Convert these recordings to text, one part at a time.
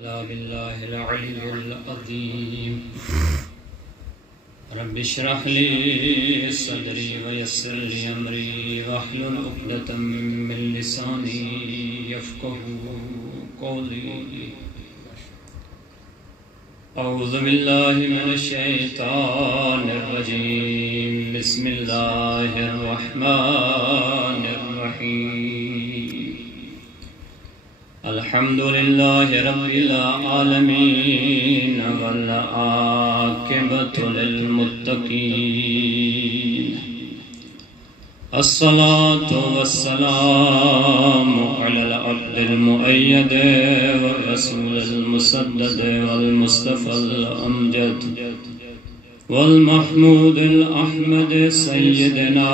بالله العلي العظيم رب اشرح لي صدري ويسر لي أمري واحلل عقدة من لساني يفقهوا قولي أعوذ بالله من الشيطان الرجيم بسم الله الرحمن الرحيم الحمد لله رب العالمين والعاقبة للمتقين الصلاة والسلام على العبد المؤيد والرسول المسدد والمصطفى الأمجد والمحمود الأحمد سيدنا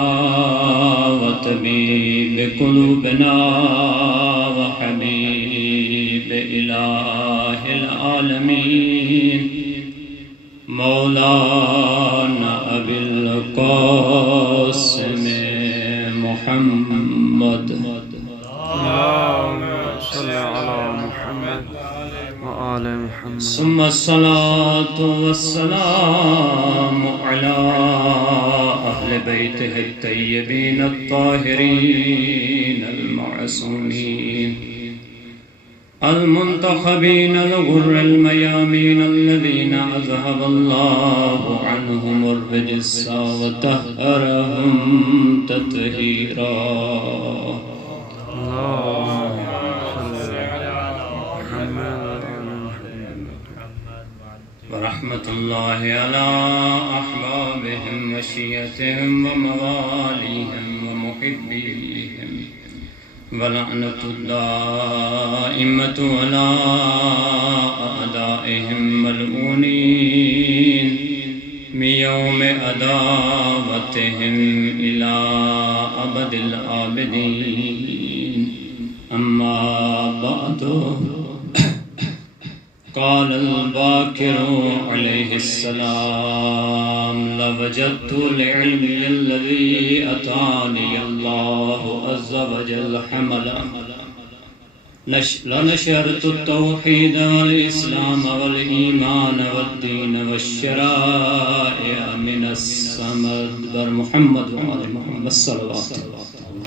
وطبيب قلوبنا وحبيب إله العالمين مولانا أبي القاسم محمد اللهم صل على محمد وآل محمد ثم الصلاة والسلام على أهل بيته الطيبين الطاهرين المعصومين المنتخبين الغر الميامين الذين أذهب الله عنهم الرجس وطهرهم تطهيرا اللهم صل على محمد وآل محمد ورحمة الله على أحبابهم وشيعتهم ومواليهم ومحبيهم ولعنة الدائمة على أعدائهم ملعونين من يوم عداوتهم إلى أبد الآبدين أما بعد قال الباكر عليه السلام لوجدت لعلمي الذي أتاني الله عز وجل حملا لنشرت التوحيد والإسلام والإيمان والدين والشرائع من الصمد محمد وعلى محمد الصلوات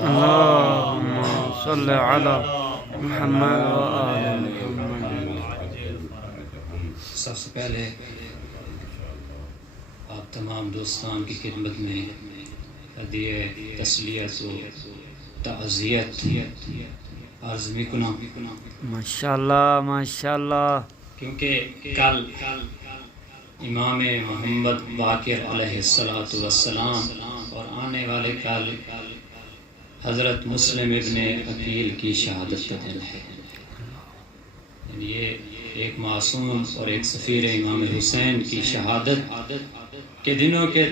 اللهم صل على محمد وآل محمد سب سے پہلے آپ تمام دوستان کی خدمت میں ہدیہ تسلیت و تعزیت عرض بھی کنام ماشاءاللہ ماشاءاللہ کیونکہ کل امام محمد باقر علیہ السلام اور آنے والے کل حضرت مسلم ابن عقیل کی شہادت کا دن ہے. یعنی یہ ایک معصوم اور ایک سفیر امام حسین کی شہادت کے دنوں کے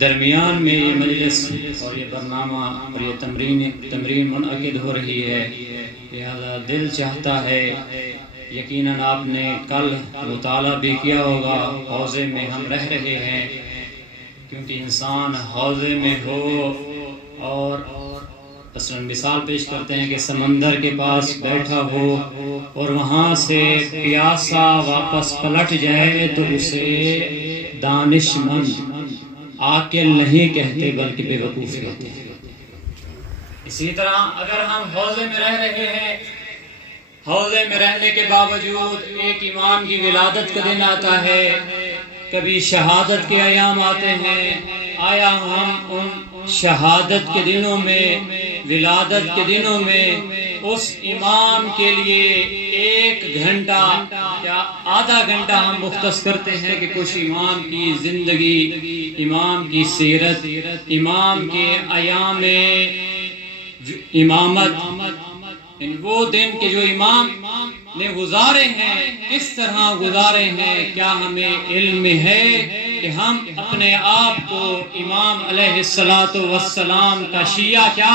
درمیان میں یہ مجلس اور یہ برنامہ اور یہ تمرین منعقد ہو رہی ہے. لہذا دل چاہتا ہے، یقیناً آپ نے کل مطالعہ بھی کیا ہوگا، حوضے میں ہم رہ رہے ہیں، کیونکہ انسان حوضے میں ہو اور مثلا مثال پیش کرتے ہیں کہ سمندر کے پاس بیٹھا ہو اور وہاں سے پیاسا واپس پلٹ جائے تو اسے دانش مند عاقل نہیں کہتے بلکہ بے وقوف کہتے ہیں. اسی طرح اگر ہم حوضے میں رہ رہے ہیں، حوضے میں رہنے کے باوجود ایک امام کی ولادت کا دن آتا ہے، کبھی شہادت کے ایام آتے ہیں، آیا ہم ان شہادت کے دنوں میں، ولادت کے دنوں میں اس امام کے لیے 1 گھنٹہ یا آدھا گھنٹہ ہم مختص کرتے ہیں کہ کچھ امام کی زندگی، امام کی سیرت، امام کے ایام امامت، وہ دن کے جو امام نے گزارے ہیں کس طرح گزارے ہیں، کیا ہمیں علم ہے کہ ہم اپنے آپ کو امام علیہ السلام کا شیعہ، کیا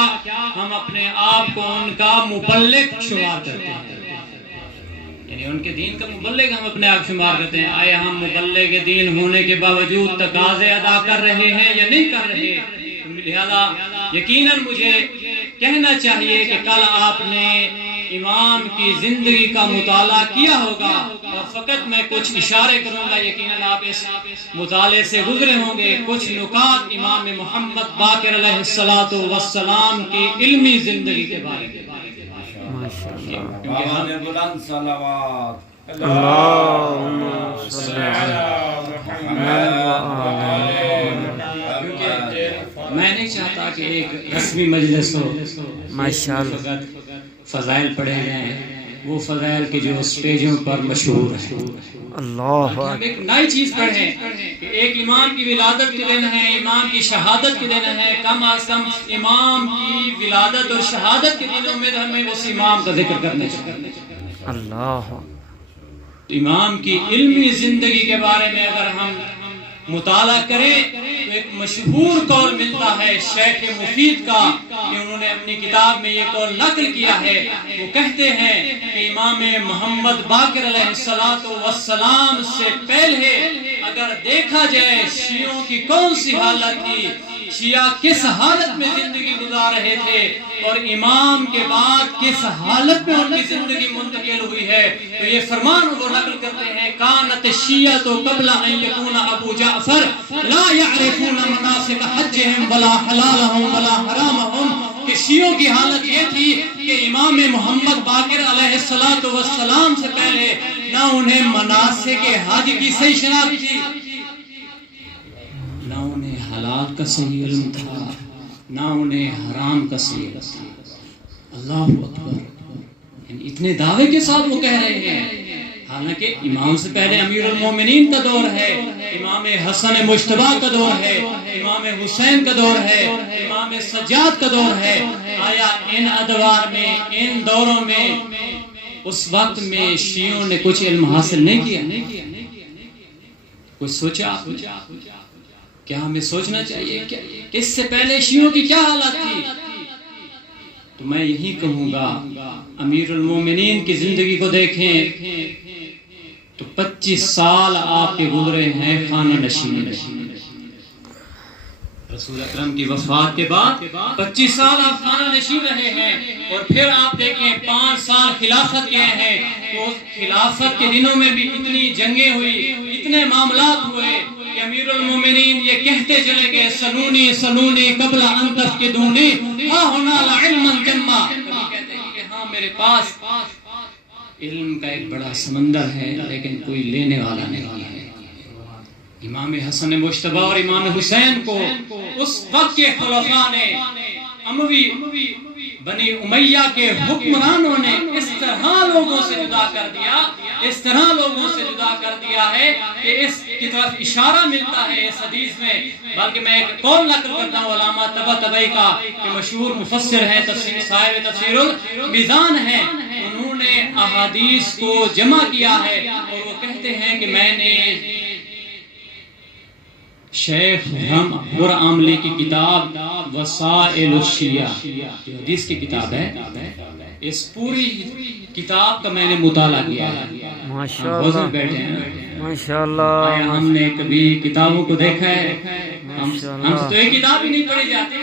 ہم اپنے آپ کو ان کا مبلغ شمار کرتے ہیں؟ یعنی ان کے دین کا مبلغ ہم اپنے آپ شمار کرتے ہیں. آیا ہم مبلغ دین ہونے کے باوجود تقاضے ادا کر رہے ہیں یا نہیں کر رہے؟ لہذا یقیناً مجھے کہنا چاہیے کہ کل آپ نے امام کی زندگی کا مطالعہ کیا ہوگا، اور فقط میں کچھ اشارے کروں گا، یقیناً آپ اس مطالعے سے گزرے ہوں گے، کچھ نکات امام محمد باقر علیہ السلام کی علمی زندگی کے بارے میں۔ بلند صلوات اللہم صلی علی محمد میں نہیں چاہتا کہ ایک رسمی مجلس ہو، ماشاءاللہ فضائل پڑھے جائیں، وہ فضائل کے جو اسٹیجوں پر مشہور ہیں۔ اللہ ہم ایک نئی چیز پڑھیں کہ ایک امام کی ولادت کے دن ہے، امام کی شہادت کے دن ہے، کم از کم امام کی ولادت اور شہادت کے دنوں میں ہمیں اس امام کا ذکر کرنا چاہیے۔ اللہ امام کی علمی زندگی کے بارے میں اگر ہم مطالعہ کریں تو ایک مشہور قول ملتا ہے شیخ مفید کا، کہ انہوں نے اپنی کتاب میں یہ قول نقل کیا ہے۔ وہ کہتے ہیں کہ امام محمد باقر علیہ السلام سے پہلے اگر دیکھا جائے شیعوں کی کون سی حالت تھی، شیعہ کس حالت میں زندگی گزار رہے تھے، اور امام کے بعد کس حالت میں ان کی زندگی منتقل ہوئی ہے، تو یہ فرمان وہ نقل کرتے ہیں کانت الشیعۃ قبل ان یکون ابو جعفر لا یعرفون مناسک حجہم ولا حلالہم ولا حرامہم، کہ شیعوں کی حالت یہ تھی کہ امام محمد باقر علیہ السلام سے پہلے نہ انہیں مناسک حج کی صحیح شناخت تھی، نہ انہیں حلال کا صحیح علم تھا، نہ انہیں حرام کا صحیح علم تھا۔ اللہ اکبر، یعنی اتنے دعوے کے ساتھ وہ کہہ رہے ہیں، حالانکہ امام سے پہلے امیر المومنین کا دور ہے، امام حسن مجتبیٰ کا دور ہے، امام حسین کا دور ہے، امام سجاد کا دور ہے۔ آیا ان ادوار میں، ان دوروں میں، اس وقت میں شیعوں نے کچھ علم حاصل نہیں کیا؟ کچھ سوچا؟ کیا ہمیں سوچنا چاہیے کہ اس سے پہلے شیعوں کی کیا حالت تھی؟ تو میں یہی کہوں گا امیر المومنین کی زندگی کو دیکھیں تو 25 سال آپ کے گزرے ہیں خانہ نشینی میں۔ رسول اکرم کی وفات کے بعد 25 سال آپ خانہ نشین رہے ہیں، اور پھر آپ دیکھیں 5 سال خلافت کے ہیں، تو خلافت کے دنوں میں بھی اتنی جنگیں ہوئی، اتنے معاملات ہوئے کہ امیر المومنین یہ کہتے چلے گئے سنونی سنونی قبل ان تفقدونی ہاں ہونا لعلما جما، کہتے ہیں کہ ہاں میرے پاس علم کا ایک بڑا سمندر ہے لیکن کوئی لینے والا نہیں ہے۔ امام حسن مجتبیٰ اور امام حسین کو اس وقت کے خلفاء نے، اموی بنی امیہ کے حکمرانوں نے اس طرح لوگوں سے جدا کر دیا، اس طرح لوگوں سے جدا کر دیا ہے کہ اس کی طرف اشارہ ملتا ہے اس حدیث میں۔ بلکہ میں ایک قول نقل کرتا ہوں علامہ طباطبائی کا، کہ مشہور مفسر ہیں، صاحب تفسیر المیزان ہیں، انہوں نے احادیث کو جمع کیا ہے، اور وہ کہتے ہیں کہ میں نے شیخ حر عاملی کی کتاب وسائل الشیعہ، جو حدیث کی کتاب ہے، اس پوری کتاب کا میں نے مطالعہ کیا ہے۔ ماشاءاللہ بیٹھے ہیں، ماشاءاللہ، ہم نے کبھی کتابوں کو دیکھا ہے؟ ہم تو ایک کتاب ہی نہیں پڑھی جاتی،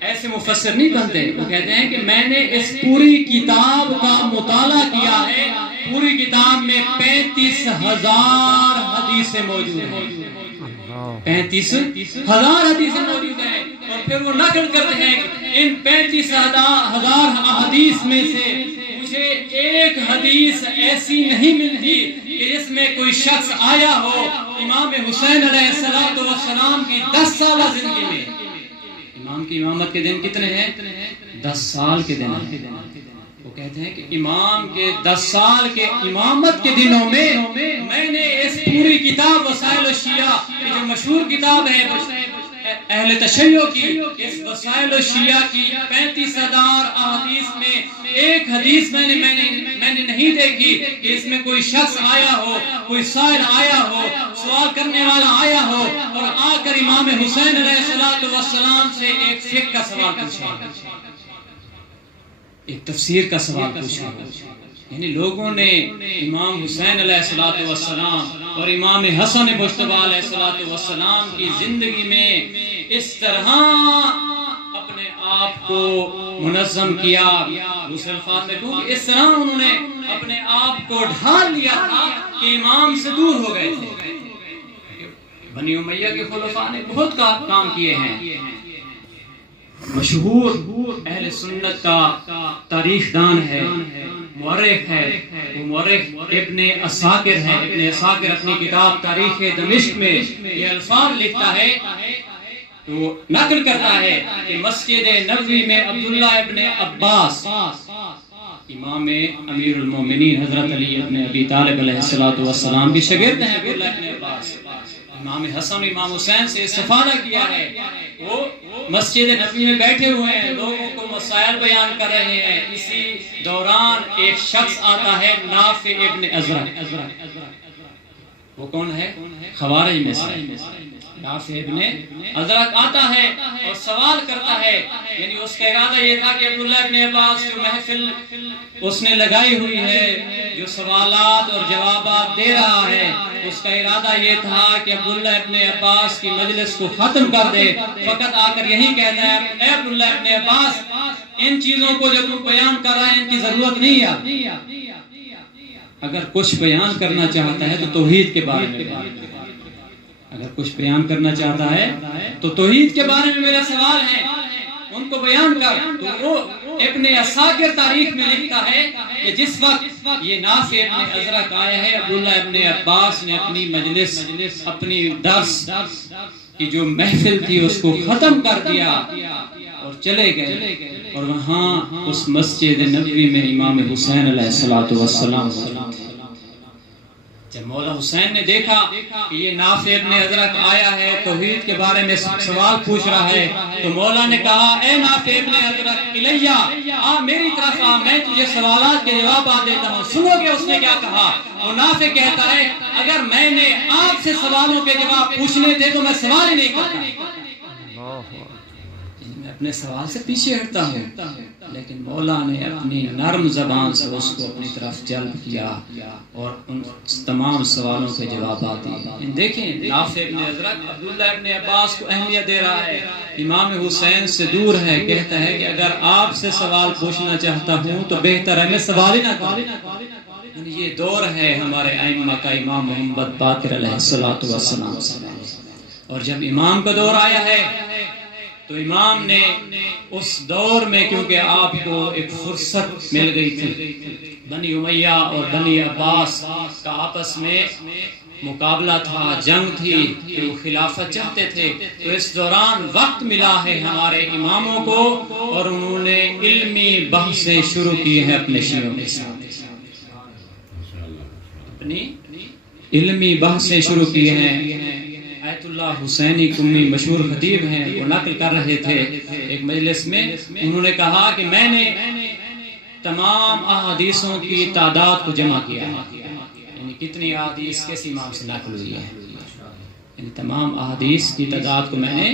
ایسے مفسر نہیں بنتے۔ وہ کہتے ہیں کہ میں نے اس پوری کتاب کا مطالعہ کیا ہے، پوری کتاب میں 35,000 حدیثیں موجود ہیں، 35,000 حدیثیں موجود ہیں، اور پھر وہ نقل کرتے ہیں کہ ان 35,000 احادیث میں سے مجھے ایک حدیث ایسی نہیں ملتی کہ اس میں کوئی شخص آیا ہو امام حسین علیہ السلام کی 10 سالہ زندگی میں۔ امام کی امامت کے دن کتنے ہیں؟ 10 سال کے دن ہیں۔ وہ کہتے ہیں کہ امام کے 10 سال کے امامت کے دنوں میں نے اس پوری کتاب وسائل الشیعہ، جو مشہور کتاب ہے اہل تشیع کی، اس وسائل الشیعہ کی 35,000 احادیث میں ایک حدیث میں نے نہیں دیکھی کہ اس میں کوئی شخص آیا ہو، کوئی سائل آیا ہو، سوال کرنے والا آیا ہو، اور آ کر امام حسین علیہ السلام سے ایک فقہ کا سوال پوچھا، ایک تفسیر کا سوال پوچھا۔ یعنی لوگوں نے امام حسین علیہ السلام اور امام حسن مجتبیٰ علیہ السلام کی زندگی میں اس طرح اپنے اپنے آپ کو منظم کیا، دوسرے الفاظ میں کہوں کہ اس طرح انہوں نے اپنے آپ کو ڈھال لیا تھا کہ امام سے دور ہو گئے تھے۔ بنی امیہ کے خلفاء نے بہت کام کیے ہیں، مشہور اہل سنت کا تاریخ دان ہے، مورخ ہے، وہ مورخ ابن عساکر ہے۔ ابن عساکر اپنی کتاب تاریخ دمشق میں یہ الفاظ لکھتا ہے، وہ نقل کرتا ہے کہ مسجد نبوی میں عبداللہ ابن عباس، امام امیر المومنین حضرت علی ابن ابی طالب علیہ السلام کی شاگرد ہیں عبداللہ ابن عباس، امام حسن امام حسین سے استفادہ کیا ہے۔ وہ مسجد نبوی میں بیٹھے ہوئے ہیں، لوگوں کو مسائل بیان کر رہے ہیں، اسی دوران ایک شخص آتا ہے نافع ابن ازرق۔ وہ کون ہے؟ خوارج میں سے نافع ابن ازرق آتا ہے اور سوال کرتا ہے، یعنی اس کا ارادہ یہ تھا کہ عبداللہ ابن عباس جو محفل اس نے لگائی ہوئی ہے، جو سوالات اور جوابات دے رہا ہے، اس کا ارادہ یہ تھا کہ عبداللہ ابن عباس کی مجلس کو ختم کر دے، فقط آ کر یہی کہتا ہے، اے عبداللہ ابن عباس، ان چیزوں کو جو تم بیان کر رہے ہیں ان کی ضرورت نہیں ہے۔ اگر کچھ بیان کرنا چاہتا ہے تو توحید کے بارے میں بیان کرے، اگر کچھ بیان کرنا چاہتا ہے تو توحید کے بارے میں میرے سوال ہیں، ان کو بیان کر۔ تو وہ ابن عساکر تاریخ میں لکھتا ہے کہ جس وقت یہ نافع ابن ازرق آیا ہے، عبداللہ ابن عباس نے اپنی مجلس، اپنی درس کی جو محفل تھی اس کو ختم کر دیا اور چلے گئے، اور وہاں اس مسجد نبوی میں امام حسین علیہ السلام۔ جب مولا حسین نے دیکھا کہ یہ نافع ابن ازرق آیا ہے، توحید کے بارے میں سوال پوچھ رہا ہے، تو مولا نے کہا، اے نافع ابن ازرق، الیہ، آ میری طرف آ، میں تجھے سوالات کے جوابات دیتا ہوں، سنو کہ اس نے کیا کہا۔ اور نافع کہتا ہے، اگر میں نے آپ سے سوالوں کے جواب پوچھنے تھے تو میں سوال ہی نہیں کرتا، میں اپنے سوال سے پیچھے ہٹتا ہوں، لیکن مولا نے اپنی نرم زبان سے اس کو اپنی طرف جلب کیا اور ان تمام سوالوں کے جوابات دیے۔ دیکھیں، نافع ابن ازرق عبداللہ ابن عباس کو اہمیت دے رہا ہے، امام حسین سے دور ہے، کہتا ہے کہ اگر آپ سے سوال پوچھنا چاہتا ہوں تو بہتر ہے میں سوال ہی نہ کروں۔ یہ دور ہے ہمارے ائمہ کا، امام محمد باقر علیہ السلام سے، اور جب امام کا دور آیا ہے تو امام نے اس دور میں، کیونکہ آپ کو ایک فرصت مل گئی تھی، بنی امیہ اور بنی عباس کا آپس میں مقابلہ تھا، جنگ تھی کہ وہ خلافت چاہتے تھے، تو اس دوران وقت ملا ہے ہمارے اماموں کو، اور انہوں نے علمی بحثیں شروع کی ہیں اپنے شیعوں کے ساتھ، اپنی علمی بحثیں شروع کی ہیں۔ آیت اللہ حسینی قمی مشہور خطیب ہیں، وہ نقل کر رہے تھے ایک مجلس میں، انہوں نے کہا کہ میں نے تمام احادیثوں کی تعداد کو جمع کیا، یعنی کتنی احادیث کس امام سے نقل ہوئی ہے، یعنی تمام احادیث کی تعداد کو میں نے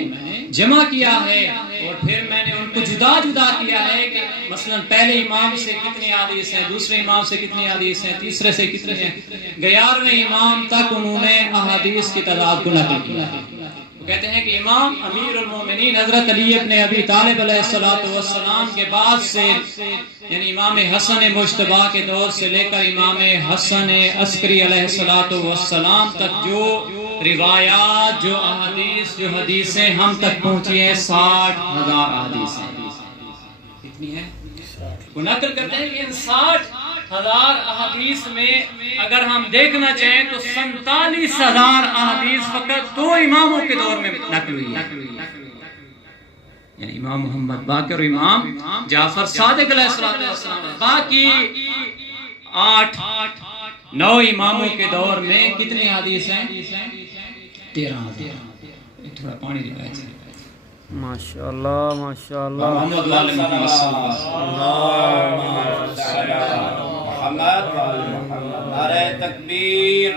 جمع کیا ہے، اور پھر میں نے ان کو جدا جدا کیا ہے کہ مثلا پہلے امام سے کتنی احادیث ہیں، دوسرے امام سے کتنی احادیث ہیں، تیسرے سے کتنی ہیں، 11ویں امام تک انہوں نے احادیث کی تعداد کو نقل کیا ہے۔ وہ کہتے ہیں کہ امام امیر المومنین حضرت علی ابن ابی طالب علیہ السلام کے بعد سے، یعنی امام حسن مجتبی کے دور سے لے کر امام حسن عسکری علیہ السلام تک جو روایات، جو احادیث، جو حدیثیں ہم تک پہنچی ہیں، 60,000 احادیث ہیں۔ کتنی ہے؟ وہ نقل کرتے ہیں کہ ان 60,000 احادیث میں اگر ہم دیکھنا چاہیں تو 47,000 احادیث فقط 2 اماموں کے دور میں نقل ہوئی ہے، یعنی امام محمد باقر اور امام جعفر صادق علیہ السلام، باقی 8-9 اماموں کے دور میں کتنی حدیث ہیں؟ 13,000۔ تھوڑا پانی دکھائے تھے۔ ماشاءاللہ ماشاءاللہ، محمد وعلی محمد نعرہ تکبیر،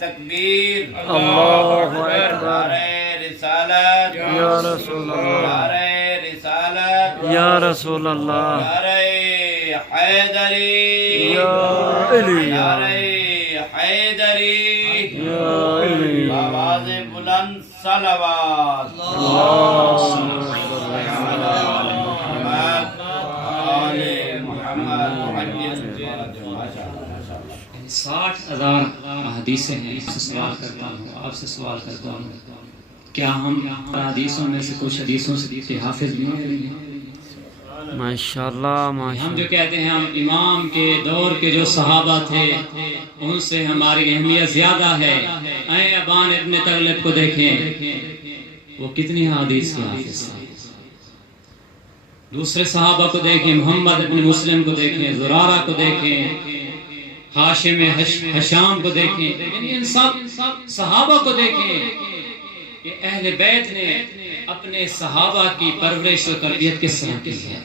تکبیر، اللہ اکبر، نعرہ رسالت یا رسول اللہ، نعرہ رسالت یا رسول اللہ، نعرہ حیدری، یا علی، نعرہ حیدری، یا علی، آواز بلند صلوات۔ ساٹھ ہزار حدیثیں ہیں. آپ سے سوال کرتا ہوں کیا ہم حدیثوں میں سے کچھ حدیثوں سے حافظ نہیں ہیں؟ ماشاءاللہ ہم جو کہتے ہیں ہم امام کے دور کے جو صحابہ تھے ان سے ہماری اہمیت زیادہ ہے. اے ابان ابن تغلب کو دیکھیں وہ کتنی حدیث کے حافظ ہیں. دوسرے صحابہ کو دیکھیں, محمد ابن مسلم کو دیکھیں, زرارہ کو دیکھیں, ہاشم حشام کو دیکھیں, یعنی ان سب صحابہ کو دیکھیں کہ اہل بیت نے اپنے صحابہ کی پرورش و تربیت کس طرح کی ہے.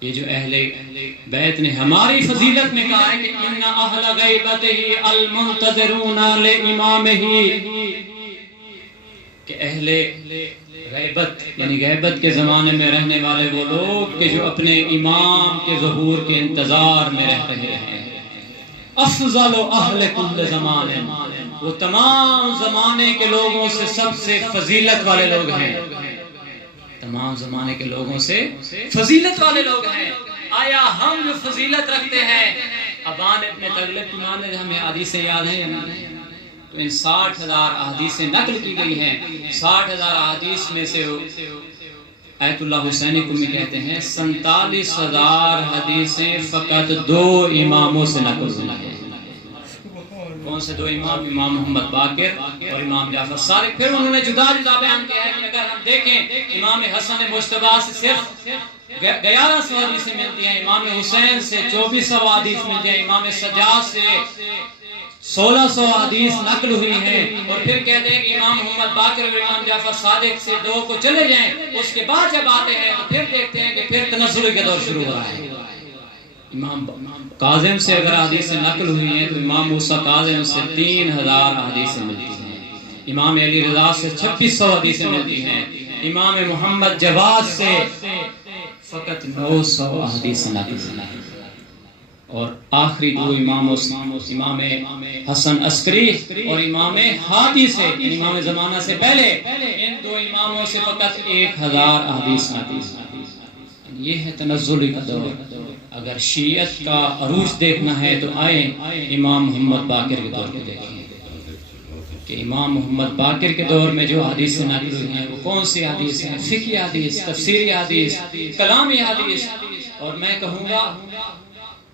یہ جو اہل بیت نے ہماری فضیلت میں کہا ہے کہ ان اہل غیبتہ المنتظرون لامامہ, کہ اہل غیبت یعنی غیبت کے زمانے میں رہنے والے وہ لوگ کہ جو اپنے امام کے ظہور کے انتظار میں رہ رہے ہیں. افضل اہل کل زمان, وہ تمام زمانے کے لوگوں سے سب سے فضیلت والے لوگ ہیں. تمام زمانے کے لوگوں سے فضیلت والے لوگ ہیں. آیا ہم جو فضیلت رکھتے ہیں ابان ابن تغلب کی مانے ہمیں حدیثیں یاد ہیں یا نہیں؟ تو ان 60,000 احادیثیں نقل کی گئی ہیں. 60,000 احادیث میں سے آیت اللہ حسینی کو میں کہتے ہیں 47,000 حدیثیں فقط 2 اماموں سے نقل ہوئی ہیں. کون سے 2 امام؟ امام محمد باقر اور امام جعفر صادق. پھر انہوں نے جدا جدا بیان کیا ہے کہ اگر ہم دیکھیں امام حسن مجتبی سے صرف 1100 حدیثیں ملتی ہیں, امام حسین سے 2400 حدیث ملتی ہیں, امام سجاد سے 1600 حدیث نقل ہوئی ہیں. اور پھر کہتے ہیں کہ امام محمد باقر اور امام جعفر صادق سے 2 کو چلے جائیں. اس کے بعد جب آتے ہیں تو پھر دیکھتے ہیں کہ پھر تنزل کا دور شروع ہو رہا ہے. امام کاظم سے اگر حدیثیں نقل ہوئی ہیں تو امام موسیٰ کاظم سے 3000 حدیثیں ملتی ہیں. امام علی رضا سے 2600 حدیثیں ملتی ہیں. امام محمد جواد سے فقط 900 حدیثیں نقل ہوئی ہیں. اور آخری 2 امام حسن عسکری اور امام ہادی سے, امام زمانہ سے پہلے, ان 2 اماموں سے فقط 1000 حدیث نقل. یہ ہے تنزل کا دور. اگر شیعت کا عروج دیکھنا ہے تو آئیں امام محمد باقر کے دور کو دیکھیں کہ امام محمد باقر کے دور میں جو حدیثیں نقل ہوئی ہیں وہ کون سی حدیث ہیں؟ فقہی حدیث, تفسیری حدیث, کلامی حدیث. اور میں کہوں گا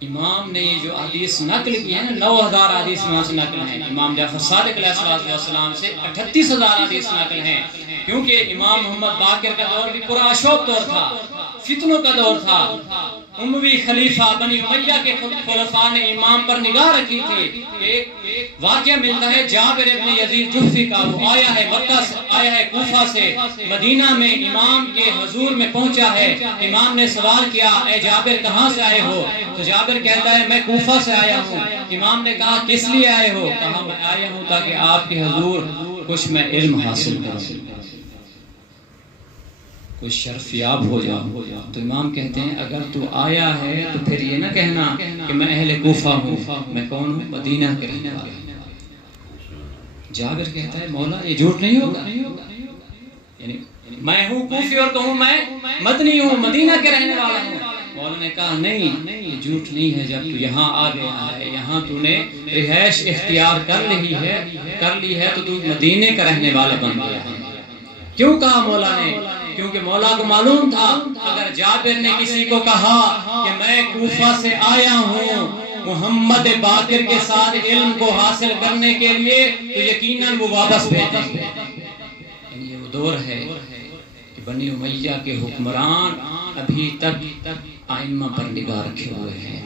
امام نے یہ جو حدیث نقل کی ہے نا 9000 حدیث وہاں سے نقل ہیں. امام جعفر صادق علیہ السلام سے 38000 حدیث نقل ہیں. کیونکہ امام محمد باقر کا دور بھی پورا اشوک دور تھا, فتنوں کا دور تھا. اموی خلیفہ بنی امیہ کے خلفاء نے امام پر نگاہ رکھی تھی. ایک واقعہ ملتا ہے جابر ابن یزید جحفی کا, وہ آیا ہے مکہ سے, آیا ہے کوفہ سے, مدینہ میں امام کے حضور میں پہنچا ہے. امام نے سوال کیا اے جابر کہاں سے آئے ہو؟ تو جابر کہتا ہے میں کوفہ سے آیا ہوں. امام نے کہا کس لیے آئے ہو؟ کہا میں آیا ہوں تاکہ آپ کے حضور کچھ میں علم حاصل کروں, کچھ شرف یاب ہو جاؤ. تو امام کہتے ہیں اگر تو آیا ہے تو پھر یہ نہ کہنا کہ میں اہل کوفہ ہوں, میں کون ہوں؟ مدینہ کے رہنے والا. جابر کہتا ہے مولا یہ جھوٹ نہیں ہوگا, یعنی میں ہوں کوفی اور کہوں میں مدنی ہوں, مدینہ کے رہنے والا ہوں. مولا نے کہا نہیں یہ جھوٹ نہیں ہے. جب تو یہاں آ گیا ہے, یہاں تو نے رہائش اختیار کر لی ہے تو تو مدینے کا رہنے والا بن گیا ہے. کیوں کہا مولا نے؟ کیونکہ مولا کو معلوم تھا اگر جابر نے کسی کو کہا کہ میں کوفہ سے آیا ہوں محمد باقر کے ساتھ علم کو حاصل کرنے کے لیے تو یقیناً وہ واپس بھیجیں گے. یہ وہ دور ہے کہ بنی امیہ کے حکمران ابھی تک ائمہ پر نگاہ رکھے ہوئے ہیں.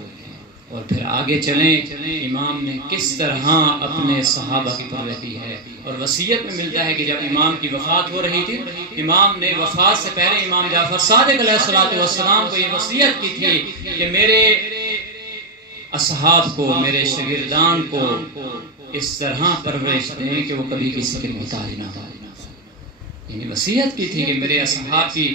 اور پھر آگے چلیں امام نے کس طرح اپنے صحابہ کی پرورش کی ہے. اور وصیت میں ملتا ہے کہ جب امام کی وفات ہو رہی تھی امام نے وفات سے پہلے امام جعفر صادق علیہ السلام کو یہ وصیت کی تھی کہ میرے اصحاب کو, میرے شاگردان کو اس طرح پرورش دیں کہ وہ کبھی کسی کے محتاج نہ ہو. یعنی وصیت کی تھی کہ میرے اصحاب کی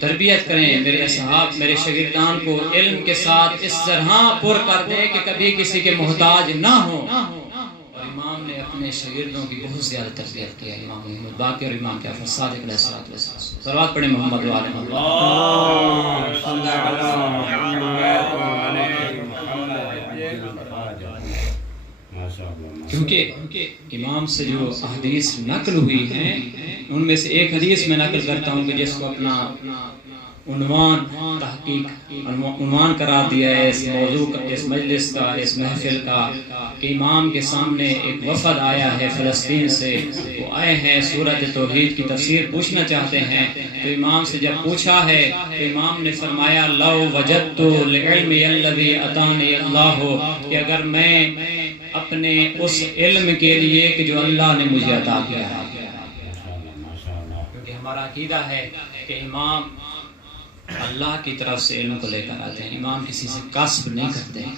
تربیت کریں, میرے اصحاب میرے شاگردان کو علم کے ساتھ اس طرح پر کر دیں کہ کبھی کسی کے محتاج نہ ہو. اور امام نے اپنے شاگردوں کی بہت زیادہ تربیت کی ہے، امام محمد باقر اور امام جعفر صادق علیہ الصلوۃ والسلام۔ صلوات پڑھیں محمد وعلی کیونکہ امام سے جو احادیث نقل ہوئی ہیں ان میں سے ایک حدیث میں نقل کرتا ہوں کہ جس کو اپنا عنوان تحقیق عنوان قرار دیا ہے اس موضوع کا، اس مجلس کا، اس محفل کا، کہ امام کے سامنے ایک وفد آیا ہے فلسطین سے، وہ آئے ہیں سورۃ توحید کی تفسیر پوچھنا چاہتے ہیں۔ تو امام سے جب پوچھا ہے تو امام نے فرمایا لو وجدت لعلم الذی اتانی اللہ، کہ اگر میں اپنے اس علم کے لیے کہ جو اللہ نے مجھے عطا کیا ہے، کیونکہ ہمارا عقیدہ ہے کہ امام اللہ کی طرف سے علم کو لے کر آتے ہیں، امام کسی سے کسب نہیں کرتے ہیں۔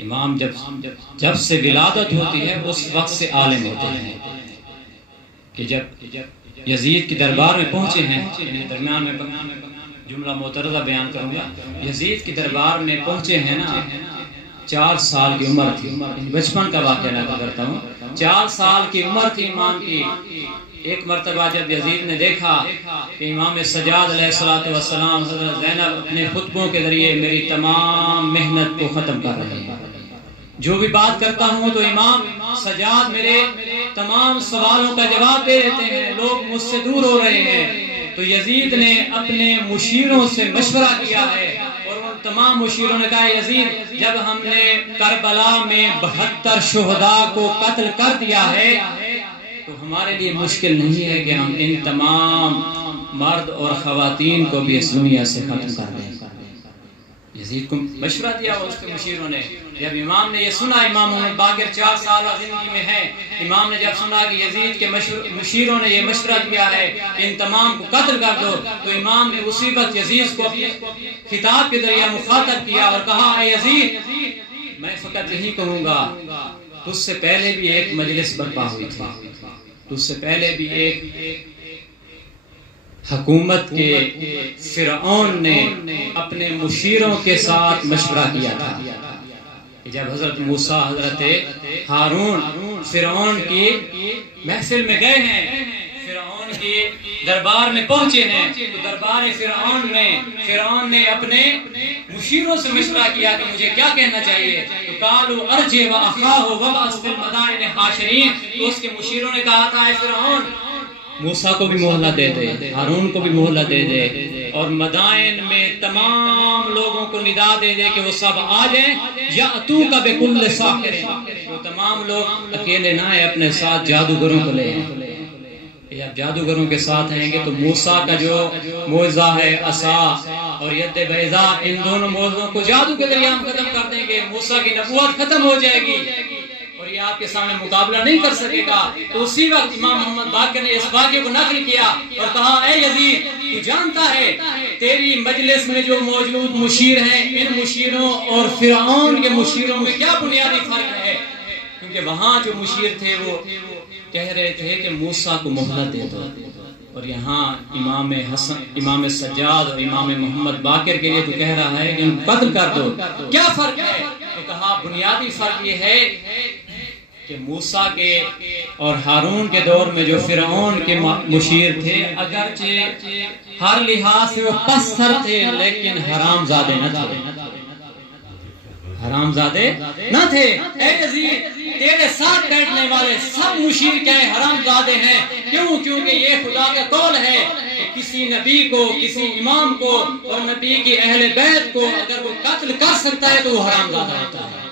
امام جب سے ولادت ہوتی ہے اس وقت سے عالم ہوتے ہیں، کہ جب یزید کی دربار میں پہنچے ہیں، درمیان میں جملہ معترضہ بیان کروں گا، یزید کی دربار میں پہنچے ہیں نا، 4 سال کی عمر تھی، بچپن کا واقعہ نقل کرتا ہوں، 4 سال کی عمر تھی امام کی۔ ایک مرتبہ جب یزید نے دیکھا کہ امام سجاد علیہ السلام حضرت زینب اپنے خطبوں کے ذریعے میری تمام محنت کو ختم کر رہے ہیں، جو بھی بات کرتا ہوں تو امام سجاد میرے تمام سوالوں کا جواب دے دیتے ہیں، لوگ مجھ سے دور ہو رہے ہیں۔ تو یزید نے اپنے مشیروں سے مشورہ کیا ہے اور ان تمام مشیروں نے کہا یزید جب ہم نے کربلا میں 72 شہداء کو قتل کر دیا ہے تو ہمارے لیے مشکل نہیں ہے کہ ہم ان تمام مرد اور خواتین کو بھی اس دنیا سے ختم کر دیں۔ یزید کو مشورہ دیا اس کے مشیروں نے۔ جب امام نے یہ سنا، امام محمد باقر 4 سال زندگی میں ہے، امام نے جب سنا کہ یزید کے مشیروں نے یہ مشورہ کیا ہے کہ ان تمام کو قتل کر دو، تو امام نے اسی وقت یزید کو اپنے خطاب کے ذریعے مخاطب کیا اور کہا اے یزید میں فقط یہی کہوں گا، تجھ سے پہلے بھی ایک مجلس برپا ہوئی تھی، تجھ سے پہلے بھی ایک حکومت کے فرعون نے اپنے مشیروں کے ساتھ مشورہ کیا تھا کہ جب حضرت موسیٰ حضرت ہارون فرعون کی محفل میں گئے ہیں، فرعون کی دربار میں پہنچے ہیں، تو دربار فرعون نے اپنے مشیروں سے مشورہ کیا کہ مجھے کیا کہنا چاہیے، تو قالوا ارجع واخاہ وابعث فی المدائن حاشرین، تو اس کے مشیروں نے کہا تھا اے فرعون موسیٰ کو بھی مہلت دے دے، ہارون کو بھی مہلت دے دے، اور مدائن میں تمام لوگوں کو ندا دے دے کہ وہ سب آ جائیں، یأتوک بکل ساحر، وہ تمام لوگ اکیلے نہ آئے، اپنے ساتھ جادوگروں کو لے آئیں۔ جب جادوگروں کے ساتھ آئیں گے تو موسیٰ کا جو معجزہ ہے عصا اور ید بیضاء، ان دونوں معجزوں کو جادو کے ذریعے ہم ختم کر دیں گے، موسیٰ کی نبوت ختم ہو جائے گی اور یہ آپ کے سامنے مقابلہ نہیں کر سکے گا۔ تو اسی وقت امام محمد باقر نے اس واقعے کو نقل کیا اور کہا اے یزید تو جانتا ہے تیری مجلس میں جو موجود مشیر ہیں، ان مشیروں اور فرعون کے مشیروں میں کیا بنیادی فرق ہے؟ کیونکہ وہاں جو مشیر تھے وہ کہہ رہے تھے کہ موسیٰ کو مہلت دے دو، اور یہاں امام حسن، امام سجاد اور امام محمد باقر کے لیے تو کہہ رہا ہے کہ ان قتل کر دو۔ کیا فرق ہے؟ تو کہا بنیادی فرق یہ ہے کہ موسیٰ کے اور ہارون کے دور میں جو فرعون کے مشیر تھے اگرچہ ہر لحاظ سے وہ پستر تھے لیکن حرام زادے نہ تھے، حرام زادے نہ تھے۔ اے یزید تیرے ساتھ بیٹھنے والے سب مشیر کیا ہیں؟ حرام زادے ہیں۔ کیوں؟ کیونکہ یہ خدا کا قول ہے کہ کسی نبی کو، کسی امام کو اور نبی کی اہل بیت کو اگر وہ قتل کر سکتا ہے تو وہ حرام زادہ ہوتا ہے۔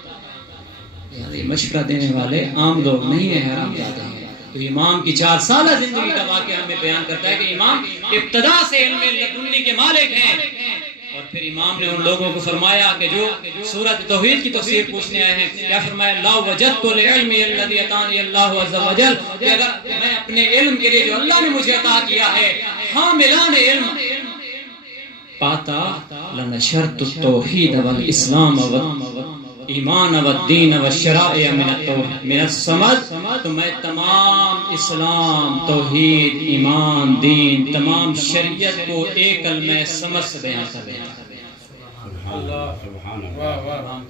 مشورہ دینے والے عام لوگ نہیں ہیں، حرام زادہ ہیں۔ تو امام کی 4 سالہ زندگی کا واقعہ ہمیں بیان کرتا ہے کہ امام ابتدا سے علم لدنی کے مالک ہیں، اور پھر امام نے ان لوگوں کو فرمایا کہ جو سورۃ توحید کی تفسیر پوچھنے آئے ہیں، کیا فرمایا لا وجدت لعلم الذی اتانی اللہ عز وجل، کہ اگر میں اپنے علم کے لیے جو اللہ نے مجھے عطا کیا ہے حاملان علم پاتا لنشرت التوحید والاسلام ایمان والدین والشرائع من الصمد، تو میں تمام اسلام، توحید، ایمان، دین، تمام شریعت کو ایک کلمہ سمد سے بیان کر دیتا۔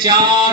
4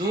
2